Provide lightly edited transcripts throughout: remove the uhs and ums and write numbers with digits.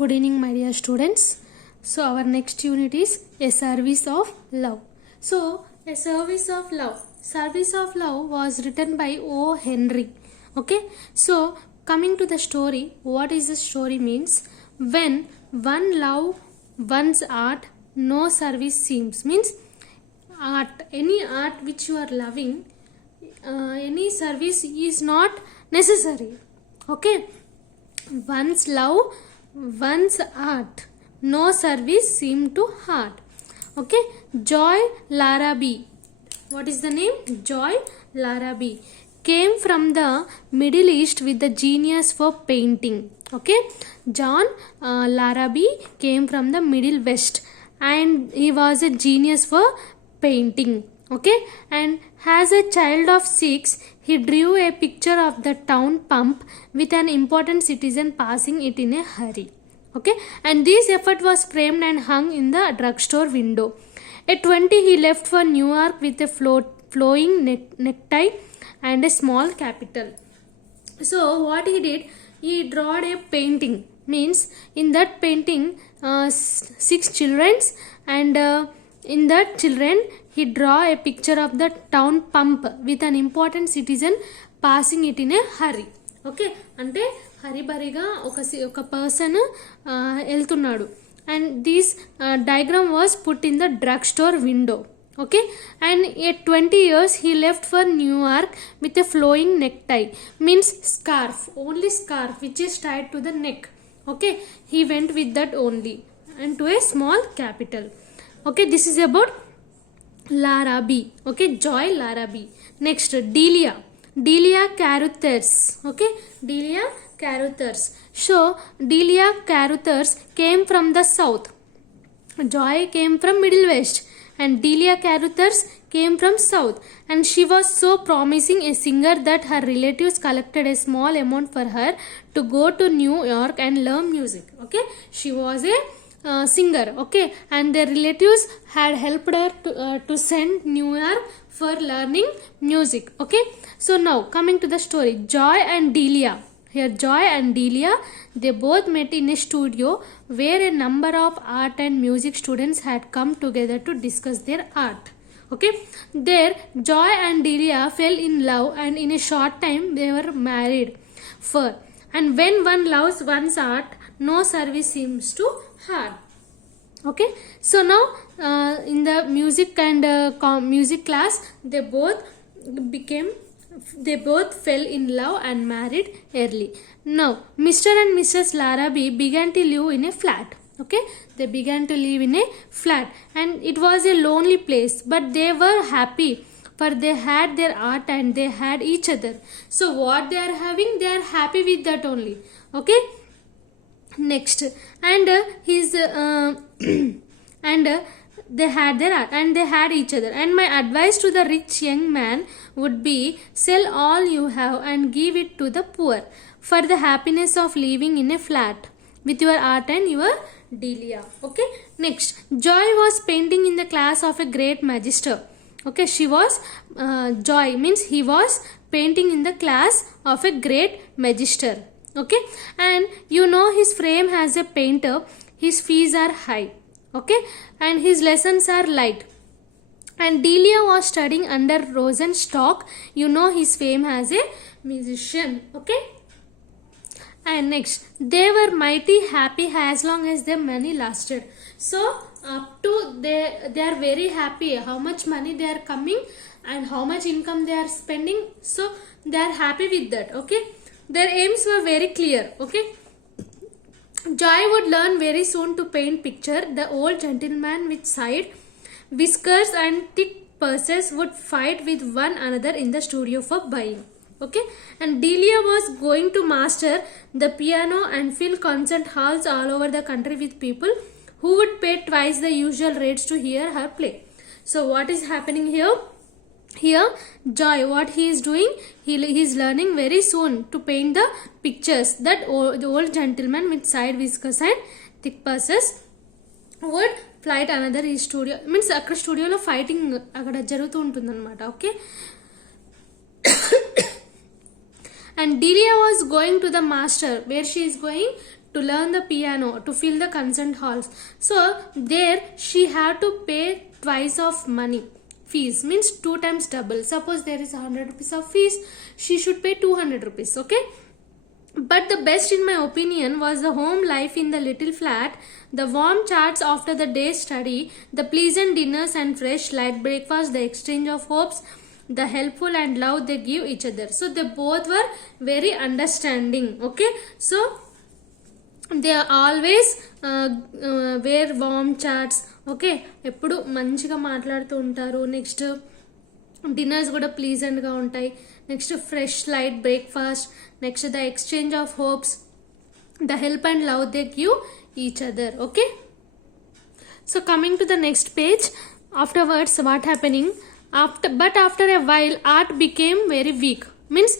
Good evening, my dear students. So, our next unit is a service of love. So, a service of love. Service of love was written by O. Henry. Okay. So, coming to the story, what is the story means? When one love one's art, no service seems. Means art, any art which you are loving, any service is not necessary. Okay. Once love, one's art, no service seem to heart. Okay. Joy Larrabee. What is the name? Joy Larrabee. Came from the Middle East with the genius for painting. Okay. John Larrabee came from the Middle West and he was a genius for painting. Okay. And as a child of 6, he drew a picture of the town pump with an important citizen passing it in a hurry. Okay, and this effort was framed and hung in the drugstore window. At 20, he left for New York with a flowing necktie and a small capital. So, what he did, he drew a painting. Means in that painting, 6 children, and in that children, he draw a picture of the town pump with an important citizen passing it in a hurry. Okay అంటే హరిబరిగా ఒక person వెళ్తున్నాడు and this diagram was put in the drug store window. Okay and at 20 years he left for New York with a flowing necktie, means scarf, only scarf which is tied to the neck. Okay, he went with that only and to a small capital. Okay, this is about Larrabee. Okay, Joy Larrabee. Next, Delia Caruthers. Okay, Delia Caruthers. So, Delia Caruthers came from the south. Joy came from Middle West and Delia Caruthers came from south, and she was so promising a singer that her relatives collected a small amount for her to go to New York and learn music. Okay, she was a singer. Okay, and their relatives had helped her to send New York for learning music. Okay, so now coming to the story, Joy and Delia. Here Joy and Delia, they both met in a studio where a number of art and music students had come together to discuss their art. Okay, there Joy and Delia fell in love and in a short time they were married. And when one loves one's art, no service seems to hard. Okay, so now in the music and music class, they both fell in love and married early. Now Mr. and Mrs. Larrabee began to live in a flat. Okay, they began to live in a flat and it was a lonely place, but they were happy for they had their art and they had each other. So what they are having, they are happy with that only. Okay, next, and and they had their art and they had each other. And my advice to the rich young man would be, sell all you have and give it to the poor for the happiness of living in a flat with your art and your Delia. Okay, next, Joy was painting in the class of a great magister. Okay, she was Joy means he was painting in the class of a great magister. Okay, and you know his frame as a painter, his fees are high. Okay, and his lessons are light. And Delia was studying under Rosenstock, you know his fame as a musician. Okay, and next, they were mighty happy as long as their money lasted. So up to they are very happy how much money they are coming and how much income they are spending, so they are happy with that. Okay, their aims were very clear. Okay, Joy would learn very soon to paint picture. The old gentleman with side whiskers and thick purses would fight with one another in the studio for buying. Okay, and Delia was going to master the piano and fill concert halls all over the country with people who would pay twice the usual rates to hear her play. So what is happening here? Here Joy, what he is doing, he is learning very soon to paint the pictures that the old gentleman with side whiskers and thick purses would flight another his studio, means అక్కడ స్టూడియోలో fighting అక్కడ జరుగుతూ ఉంటుంది అనమాట. Okay, and Delia was going to the master where she is going to learn the piano, to fill the concert halls. So there she had to pay twice of money. Fees means 2 times double. Suppose there is 100 rupees of fees, she should pay 200 rupees. Okay. But the best in my opinion was the home life in the little flat, the warm chats after the day's study, the pleasant dinners and fresh light breakfast, the exchange of hopes, the helpful and love they give each other. So they both were very understanding. Okay. So they are always wear warm chats. Okay, ఎప్పుడు మంచిగా మాట్లాడుతూ ఉంటారు. Next dinners కూడా ప్లీజెంట్గా ఉంటాయి. Next fresh light breakfast, next the exchange of hopes, the help and love they give each other. Okay, so coming to the next page. Afterwards what happening after a while art became very weak. Means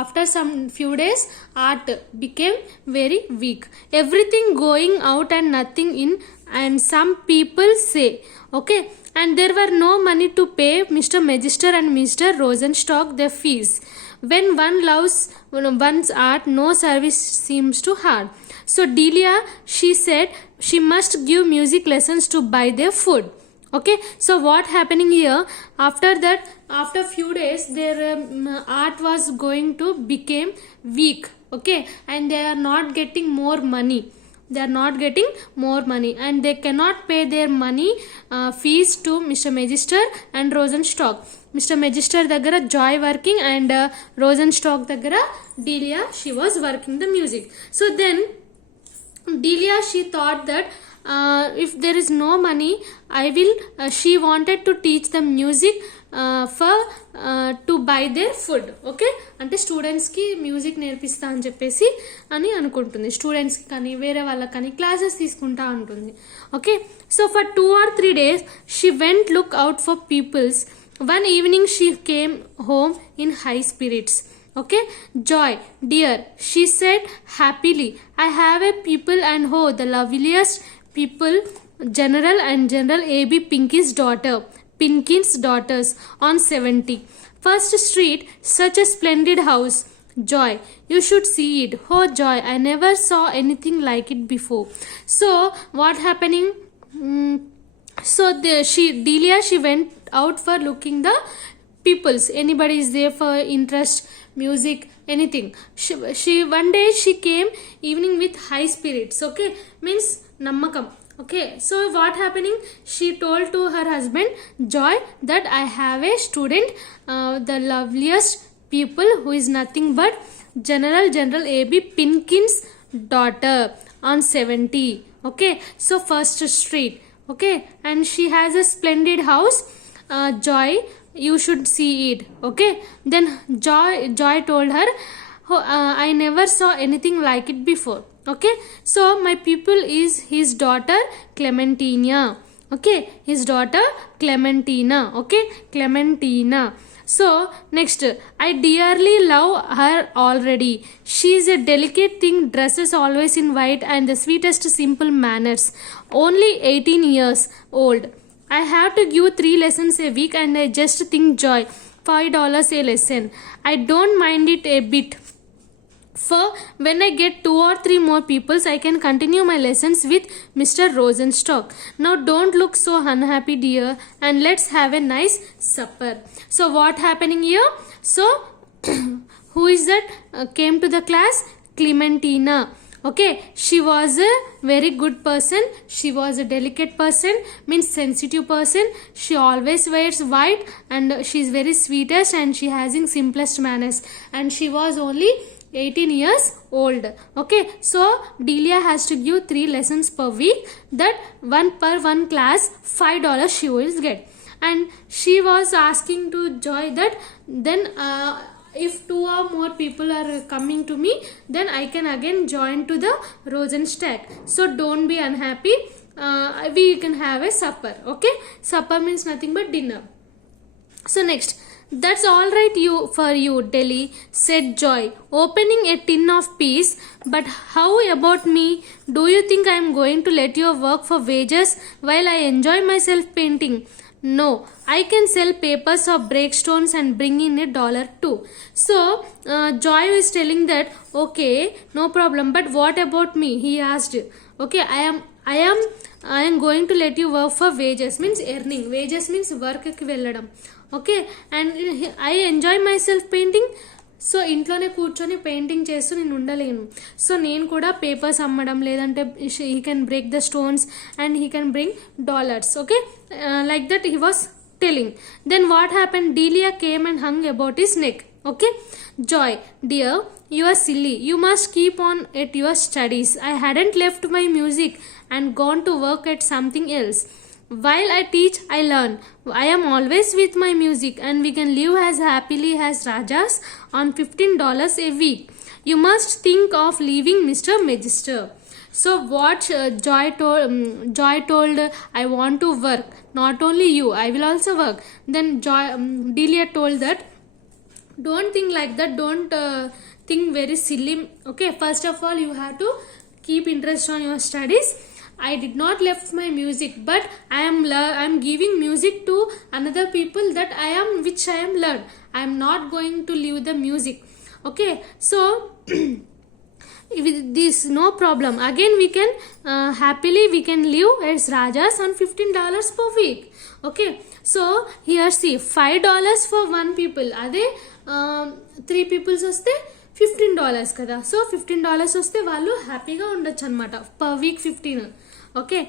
after some few days art became very weak, everything going out and nothing in, and some people say, okay, and there were no money to pay Mr. Magister and Mr. Rosenstock their fees. When one loves one's art, no service seems too hard. So Delia, she said she must give music lessons to buy their food. Okay, so what happening here, after that, after few days their art was going to became weak. Okay, and they are not getting more money, and they cannot pay their money fees to Mr. Magister and Rosenstock. Mr. Magister daggara Joy working, and Rosenstock daggara Delia, she was working the music. So then Delia, she thought that if there is no money, I will she wanted to teach them music for to buy their food. Okay, అంటే స్టూడెంట్స్కి music నేర్పిస్తా అని చెప్పేసి అని అనుకుంటుంది. స్టూడెంట్స్కి కానీ వేరే వాళ్ళకి కానీ క్లాసెస్ తీసుకుంటా ఉంటుంది. Okay, so for 2 or 3 days she went look out for peoples. One evening she came home in high spirits. Okay, Joy, dear, she said happily, I have a people, and oh, the loveliest people, General and General A.B. Pinkin's daughters on 71st Street. Such a splendid house. Joy, you should see it. Oh Joy, I never saw anything like it before. So what happening? So Delia, she went out for looking the peoples. Anybody is there for interest, music, anything. She one day she came evening with high spirits. Okay, means nammakam. Okay, so what happening, she told to her husband Joy that I have a student, the loveliest people, who is nothing but General A.B. Pinkin's daughter on 70. Okay, so first street. Okay, and she has a splendid house. Joy, you should see it. Okay, then Joy told her, oh, I never saw anything like it before. Okay, so my pupil is his daughter Clementina. Okay, his daughter Clementina. Okay, Clementina. So next, I dearly love her already. She is a delicate thing, dresses always in white, and the sweetest simple manners. Only 18 years old. I have to give 3 lessons a week, and I just think, Joy, $5 a lesson. I don't mind it a bit. For when I get 2 or 3 more peoples, I can continue my lessons with Mr. Rosenstock. Now don't look so unhappy, dear, and let's have a nice supper. So what happening here? So who is that came to the class? Clementina. Okay, she was a very good person. She was a delicate person, means sensitive person. She always wears white, and she is very sweetest, and she has in simplest manners, and she was only 18 years old. Okay, so Delia has to give 3 lessons per week, that one per one class $5 she will get. And she was asking to Joy that then if 2 or more people are coming to me, then I can again join to the Rosenstock. So don't be unhappy, we can have a supper. Okay, supper means nothing but dinner. So next, that's all right for you, Delhi, said Joy, opening a tin of peas. But how about me? Do you think I am going to let you work for wages while I enjoy myself painting? No, I can sell papers of breakstones and bring in $1 too. So Joy is telling that okay, no problem, but what about me, he asked. Okay, I am going to let you work for wages, means earning. Wages means work ki velladam. Okay, and I enjoy myself painting. So ఇంట్లోనే కూర్చొని painting చేస్తూ నేను ఉండలేను. So నేను కూడా papers అమ్మడం, లేదంటే he can break the stones and he can bring dollars. Okay, like that he was telling. Then what happened? Delia came and hung about his neck. Okay, Joy, dear, you are silly. You must keep on at your studies. I hadn't left my music and gone to work at something else. While I teach, I learn. I am always with my music, and we can live as happily as Rajas on $15 a week. You must think of leaving Mr. Magister. So what Joy told, I want to work. Not only you, I will also work. Then Delia told that, don't think like that. Don't think very silly. Okay, first of all, you have to keep interest on your studies. I did not left my music, but I am giving music to another people that which I am learned. I am not going to leave the music. Okay, so with this no problem. Again we can happily we can live as Rajas on $15 per week. Okay, so here see, $5 for one people, అదే 3 peoples వస్తే $15 కదా. So $15 వస్తే వాళ్ళు హ్యాపీగా ఉండొచ్చు అనమాట, per week 15. Okay,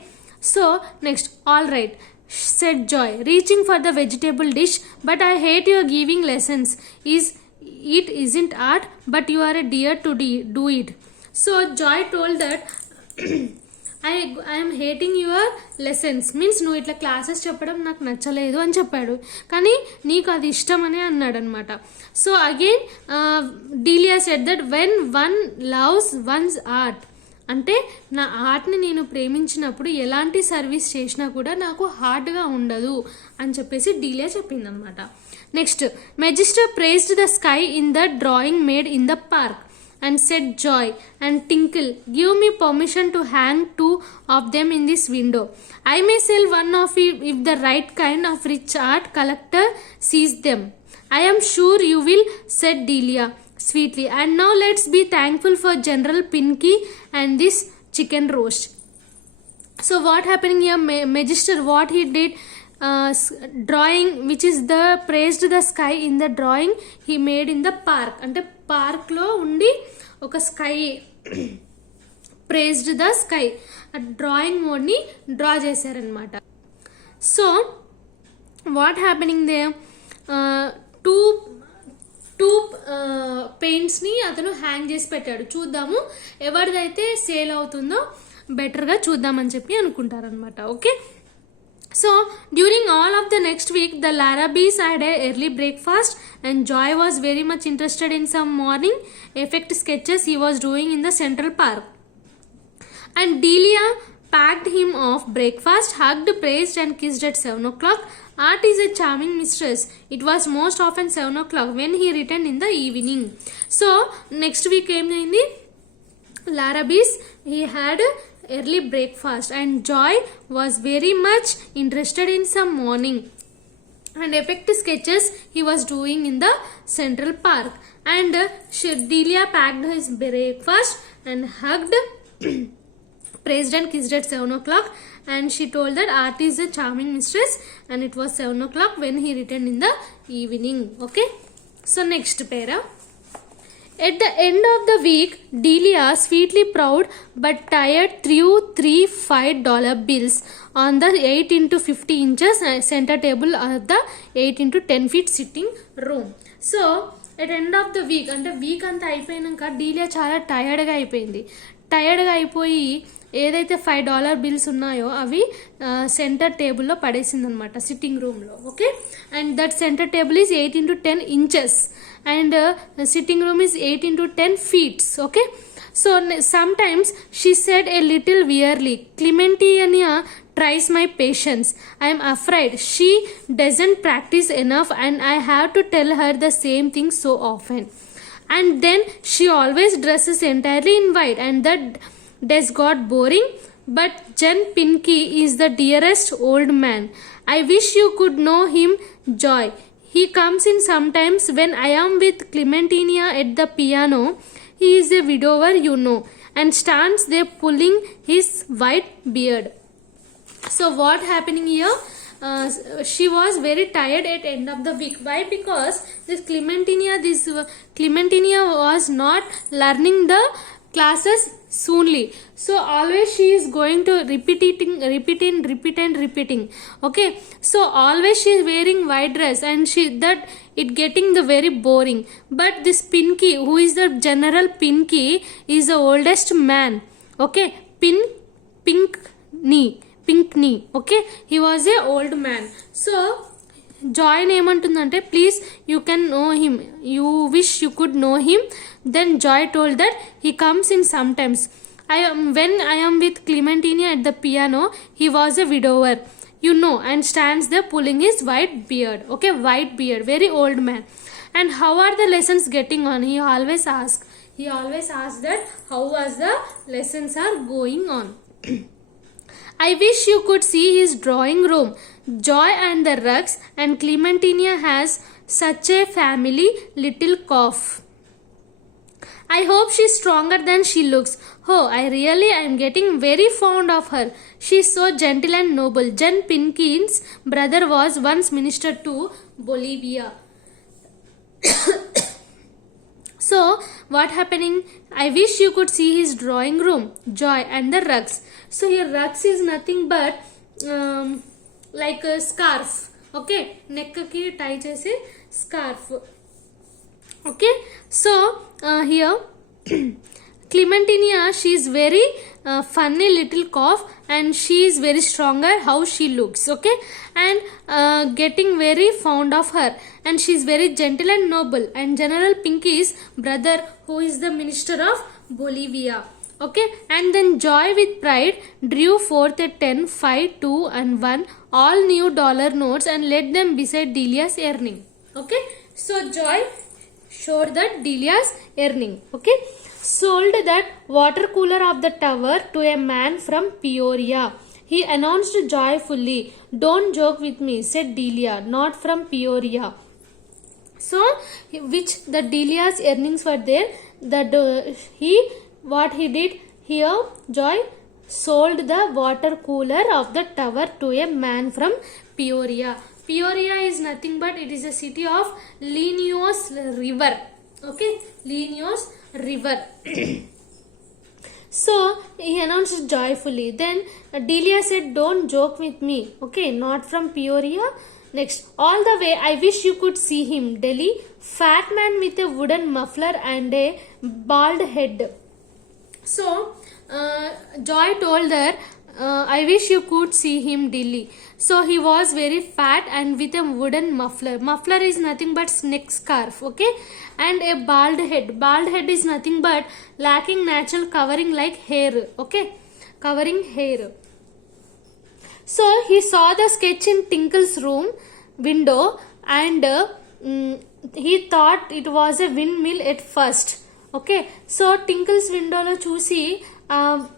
so next, all right, said Joy, reaching for the vegetable dish, but I hate your giving lessons. It isn't art, but you are a dear to do it. So Joy told that I am hating your lessons, means నువ్వు ఇట్లా classes చెప్పడం నాకు నచ్చలేదు అని చెప్పాడు, కానీ నీకు అది ఇష్టం అని అన్నాడు అనమాట. So again Delia said that when one loves one's art, అంటే నా ఆర్ట్ని నేను ప్రేమించినప్పుడు ఎలాంటి సర్వీస్ చేసినా కూడా నాకు హార్డ్గా ఉండదు అని చెప్పేసి డీలియా చెప్పిందనమాట. Next, magister praised the sky in the drawing made in the park and said, Joy and Tinkle, give me permission to hang 2 of them in this window. I may sell one of it if the right kind of rich art collector sees them. I am sure you will, said Delia sweetly. And now let's be thankful for General Pinky and this chicken roast. So what happening here? Magister, what he did, drawing which is the praised the sky in the drawing he made in the park, అంటే park లో ఉండి ఒక sky praised the sky drawing mode ని draw చేశారనమాట. So what happening they, two paints ని అతను hang చేసి పెట్టాడు. చూద్దాము ఎవరిదైతే సేల్ అవుతుందో బెటర్గా చూద్దామని చెప్పి అనుకుంటారనమాట. Okay, so during all of the next week the Larrabees had a early breakfast and Joy was very much interested in some morning effect sketches he was doing in the Central Park. And Delia packed him off breakfast, hugged, praised and kissed at 7 o'clock. Art is a charming mistress. It was most often 7 o'clock when he returned in the evening. So next week came in the Larrabees, he had early breakfast and Joy was very much interested in some morning and effect sketches he was doing in the Central Park. And Delia packed his breakfast and hugged, praised and kissed at 7 o'clock, and she told that Art is a charming mistress and it was 7 o'clock when he returned in the evening. Okay, so next para. At the end of the week, Delia, sweetly proud but tired, threw 3 $5 bills on the 8 into 50 inches center table of the 8 into 10 feet sitting room. So, at end of the week, అంటే week అంతా అయిపోయినాక డీలియా చాలా టయర్డ్గా అయిపోయింది. టయర్డ్గా అయిపోయి ఏదైతే $5 bills ఉన్నాయో అవి centre టేబుల్లో పడేసిందనమాట సిట్టింగ్ రూమ్లో. Okay, and that centre table is 8 into 10 inches and sitting room is 8 into 10 feet. Okay, so sometimes she said a little wearily, Clementina tries my patience. I am afraid she doesn't practice enough and I have to tell her the same thing so often. And then she always dresses entirely in white and that does got boring. but Jen Pinky is the dearest old man. I wish you could know him, Joy. He comes in sometimes when I am with Clementina at the piano. He is a widower, you know, and stands there pulling his white beard. So what happening here? She was very tired at end of the week. Why? Because Clementina was not learning the classes soonly. So always she is going to repeating. Okay. So always she is wearing white dress and it getting the very boring. But this Pinky, who is the General Pinky, is the oldest man. Okay. Pinkney. Okay. He was a old man. So Joy ఏమంటుందంటే please you can know him, you wish you could know him. Then Joy told that he comes in sometimes. When I am with Clementina at the piano, he was a widower, you know, and stands there pulling his white beard. Okay, white beard, very old man. And how are the lessons getting on? He always asks that how was the lessons are going on. I wish you could see his drawing room. Joy and the rugs, and Clementina has such a family little cough. I hope she's stronger than she looks. Oh, I am getting very fond of her. She's so gentle and noble. Jen Pinkin's brother was once minister to Bolivia. So, what happening? I wish you could see his drawing room, Joy, and the rugs. So, here rugs is nothing but like a scarf. Okay, neck ki tie chese scarf. Okay, so here Clementina, she is very funny little cough, and she is very stronger how she looks. Okay, and getting very fond of her, and she is very gentle and noble, and General Pinky's brother, who is the minister of Bolivia. Okay, and then Joy with pride drew forth a 10, 5, 2 and 1 all new dollar notes and laid them beside Delia's earning. Okay, so Joy showed that Delia's earning. Okay, sold that water cooler of the tower to a man from Peoria. He announced joyfully, "Don't joke with me," said Delia, "not from Peoria." So, which the Delia's earnings were there. What he did here, Joy sold the water cooler of the tower to a man from Peoria. Peoria is nothing but it is a city of Llanois River. Okay, Llanois River. So he announced joyfully. Then Delia said, "Don't joke with me." Okay, not from Peoria. Next, all the way I wish you could see him. Delhi, fat man with a wooden muffler and a bald head. So Joy told her, I wish you could see him, Delhi. So he was very fat and with a wooden muffler. Muffler is nothing but neck scarf. Okay, and a bald head. Bald head is nothing but lacking natural covering like hair. Okay, covering hair. So he saw the sketch in Tinkle's room window, and he thought it was a windmill at first. Okay, so Tinkle's window lo చూసి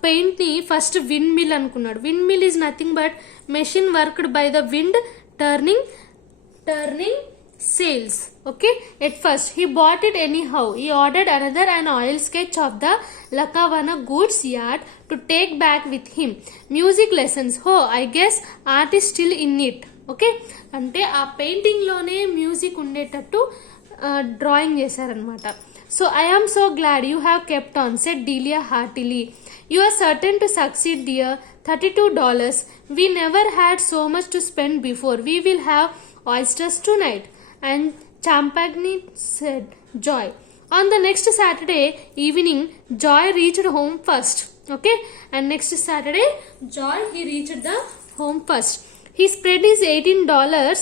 paint ని first windmill అనుకున్నాడు. Windmill is nothing but machine worked by the wind turning sails. Okay, at first he bought it anyhow. He ordered another an oil sketch of the Lackawanna goods yard to take back with him. Music lessons. Oh, I guess art is still in it. Okay, అంటే ఆ painting లోనే music ఉండేటట్టు drawing చేశారనమాట. So I am so glad you have kept on, said Delia heartily. You are certain to succeed, dear. $32. We never had so much to spend before. We will have oysters tonight. And champagne, said Joy. On the next Saturday evening, Joy reached home first. Okay, and next Saturday, Joy he reached the home first. He spread his $18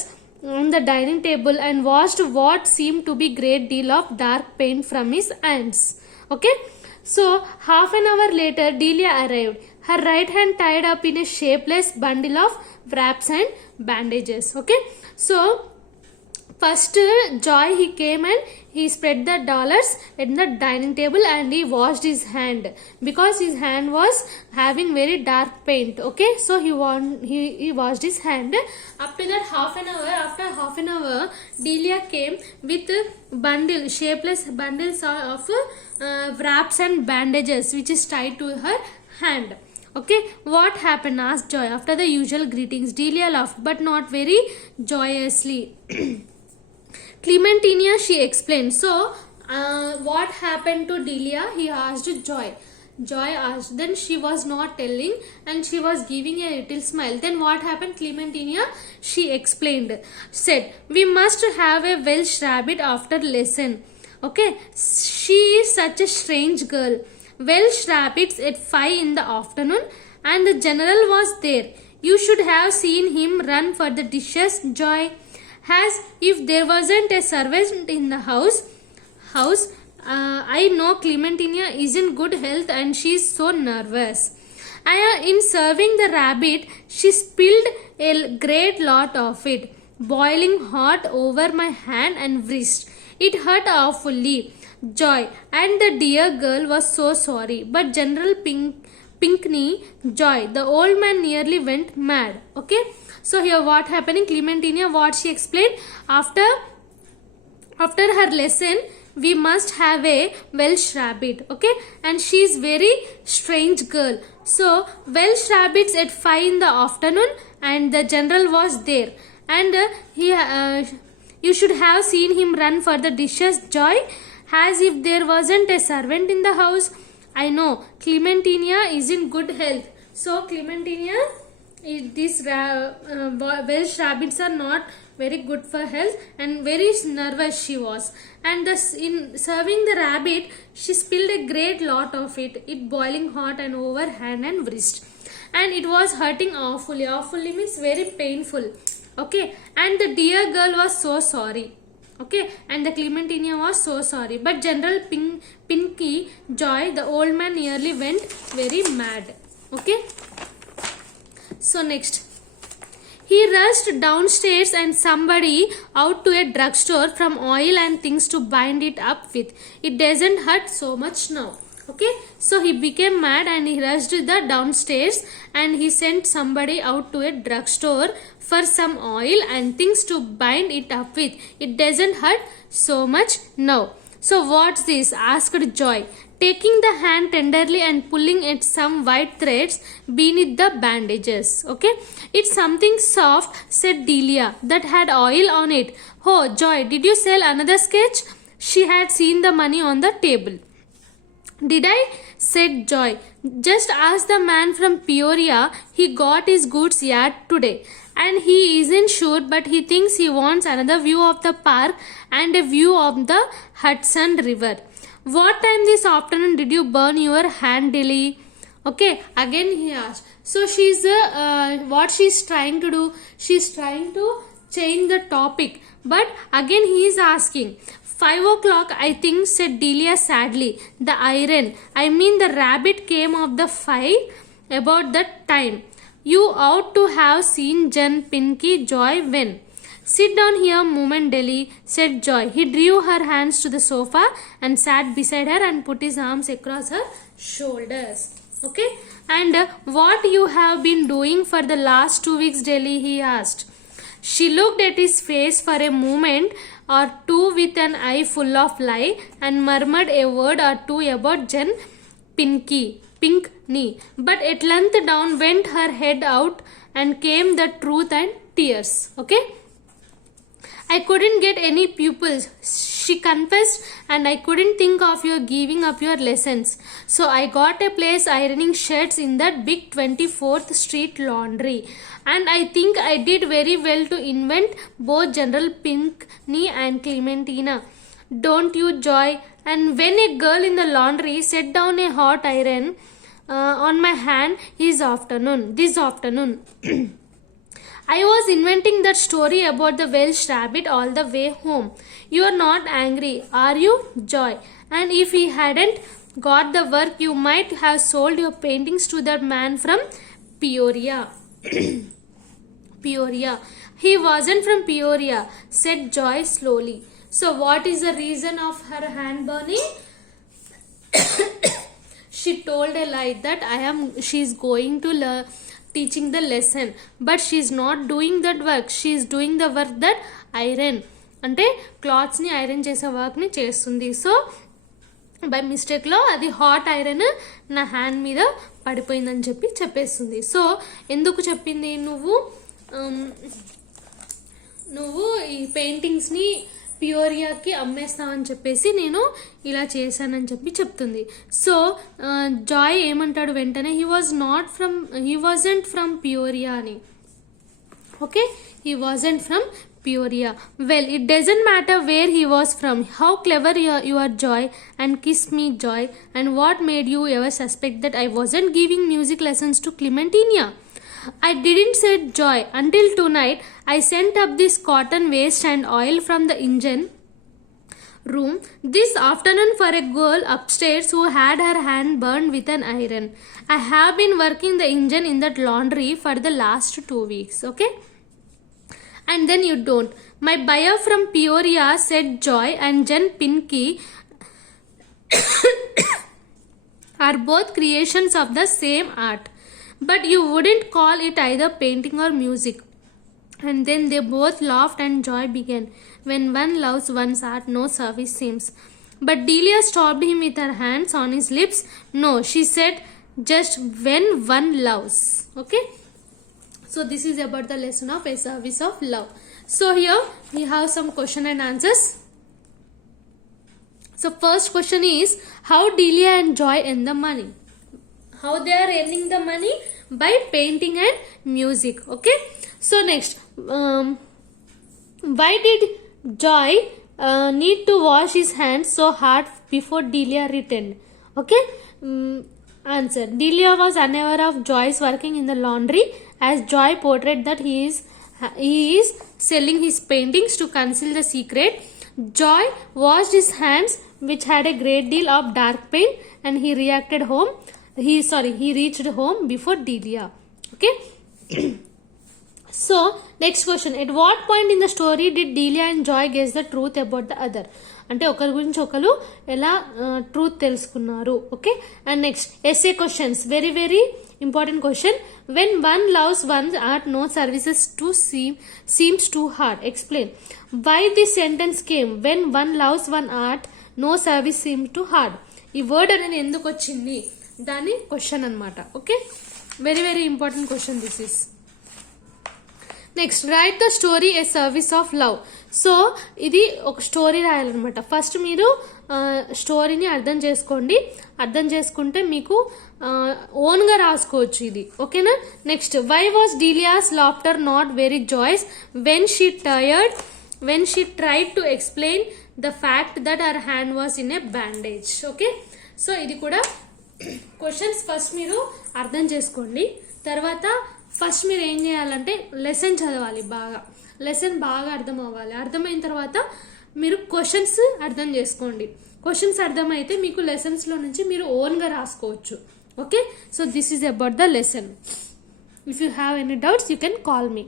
on the dining table and watched what seemed to be great deal of dark paint from his hands. Okay, so half an hour later Delia arrived, her right hand tied up in a shapeless bundle of wraps and bandages. Okay, so First, Joy, he came and he spread the dollars at the dining table and he washed his hand because his hand was having very dark paint. Okay, so he washed his hand. After that, after half an hour, Delia came with shapeless bundles of wraps and bandages which is tied to her hand. Okay, what happened? Asked Joy. After the usual greetings, Delia laughed, but not very joyously. Clementina, she explained. So, what happened to Delia? He asked Joy. Joy asked. Then she was not telling and she was giving a little smile. Then what happened? Clementina, she explained. Said, we must have a Welsh rabbit after lesson. Okay, she is such a strange girl. Welsh rabbits at 5 in the afternoon and the general was there. You should have seen him run for the dishes, Joy. As if there wasn't a servant in the house. I know Clementina is in good health and she is so nervous. In serving the rabbit, she spilled a great lot of it, boiling hot over my hand and wrist. It hurt awfully, Joy, and the dear girl was so sorry. But General Pinkney, Joy, the old man nearly went mad. Okay. So here what happening? Clementina, what she explained, after her lesson, we must have a Welsh rabbit. Okay, and she is very strange girl. So Welsh rabbits at 5 in the afternoon, and the general was there, and you should have seen him run for the dishes, Joy, as if there wasn't a servant in the house. I know Clementina is in good health. So Clementina, these Welsh rabbits are not very good for health and very nervous she was. And in serving the rabbit, she spilled a great lot of it boiling hot and over hand and wrist. And it was hurting awfully. Awfully means very painful. Okay, and the dear girl was so sorry. Okay, and the Clementina was so sorry. But General Pinky, Joy, the old man nearly went very mad. Okay. So next, he rushed downstairs and somebody out to a drugstore from oil and things to bind it up with. It doesn't hurt so much now. Okay, so he became mad and he rushed the downstairs and he sent somebody out to a drugstore for some oil and things to bind it up with. It doesn't hurt so much now. So what's this? Asked Joy, taking the hand tenderly and pulling at some white threads beneath the bandages. Okay, it's something soft, said Delia, that had oil on it. Oh, Joy, did you sell another sketch? She had seen the money on the table. Did I? Said Joy. Just ask the man from Peoria. He got his goods yard today. And he isn't sure, but he thinks he wants another view of the park and a view of the Hudson River. What time this afternoon did you burn your hand, Dilly? Okay, again he asked. So she's what she's trying to do? She's trying to change the topic. But again he is asking. 5 o'clock, I think, said Delia sadly. The the rabbit came of the 5 about that time. You ought to have seen Jen Pinky Joy when. Sit down here, moment, Dilly, said Joy. He drew her hands to the sofa and sat beside her and put his arms across her shoulders. Okay, and what you have been doing for the last 2 weeks, Dilly, he asked. She looked at his face for a moment or two with an eye full of lie and murmured a word or two about Jen Pinkney. But at length down went her head out and came the truth and tears. Okay. I couldn't get any pupils, she confessed, and I couldn't think of your giving up your lessons. So I got a place ironing shirts in that big 24th Street laundry. And I think I did very well to invent both General Pinkney and Clementina. Don't you, Joy? And when a girl in the laundry set down a hot iron on my hand this afternoon. I was inventing that story about the Welsh rabbit all the way home. You are not angry, are you, Joy? And if he hadn't got the work, you might have sold your paintings to that man from Peoria. Peoria. He wasn't from Peoria, said Joy slowly. So what is the reason of her hand burning? She told a lie that she's going to teaching the lesson, but she's not doing that work. She's doing the work that iron, అంటే clothes ని iron చేసే work ని చేస్తుంది. So by mistake లో అది hot iron నా hand మీద పడిపోయిందని చెప్పేస్తుంది. సో ఎందుకు చెప్పింది, నువ్వు ఈ పెయింటింగ్స్ ని పియోరియాకి అమ్మేస్తామని చెప్పేసి నేను ఇలా చేశానని చెప్తుంది. సో జాయ్ ఏమంటాడు వెంటనే, హీ వాజంట్ ఫ్రమ్ పియోరియా అని. Okay, he wasn't from Peoria. Well, it doesn't matter where he was from. How clever you are, Joy, and kiss me, Joy. And what made you ever suspect that I wasn't giving music lessons to Clementina? I didn't, said Joy, until tonight. I sent up this cotton waste and oil from the engine room this afternoon for a girl upstairs who had her hand burned with an iron. I have been working the engine in that laundry for the last 2 weeks. Okay, and then you don't. My buyer from Peoria, said Joy, and Jen Pinky are both creations of the same art, but you wouldn't call it either painting or music. And then they both laughed and Joy began. When one loves one's art, no service seems. But Delia stopped him with her hands on his lips. No, she said, just when one loves. Okay, so this is about the lesson of A Service of Love. So here we have some question and answers. So first question is, how Delia and Joy earn the money? How they are earning the money? By painting and music. Okay, so next, why did Joy need to wash his hands so hard before Delia returned? Okay, answer, Delia was unaware of Joy's working in the laundry, as Joy portrayed that he is selling his paintings to conceal the secret. Joy washed his hands, which had a great deal of dark paint, and he reached home before Delia. Okay. So next question, at what point in the story did Delia and Joy guess the truth about the other? అంటే ఒకరి గురించి ఒకరు ఎలా truth తెలుసుకున్నారు. Okay, and next SA questions, very very important question. When one loves one art, no services to seems too hard. Explain why this sentence came. When one loves one art, no service seems too hard. ఈ word అనేది ఎందుకు వచ్చింది దాని question అనమాట. Okay, very very important question this is. Next, right the story A service of love. So ఇది ఒక story రాయాలన్నమాట. First మీరు స్టోరీని అర్థం చేసుకోండి. అర్థం చేసుకుంటే మీకు ఓన్గా రాసుకోవచ్చు ఇది. ఓకేనా. Next, why was Delia's laughter not very joyous when she tried to explain the fact that our hand was in a bandage. Okay, so ఇది కూడా క్వశ్చన్స్ ఫస్ట్ మీరు అర్థం చేసుకోండి. తర్వాత ఫస్ట్ మీరు ఏం చేయాలంటే లెసన్ చదవాలి, లెసన్ బాగా అర్థం అవ్వాలి. అర్థమైన తర్వాత మీరు క్వశ్చన్స్ అర్థం చేసుకోండి. క్వశ్చన్స్ అర్థమైతే మీకు లెసన్స్లో నుంచి మీరు ఓన్గా రాసుకోవచ్చు. Okay, so this is about the lesson. If you have any doubts you can call me.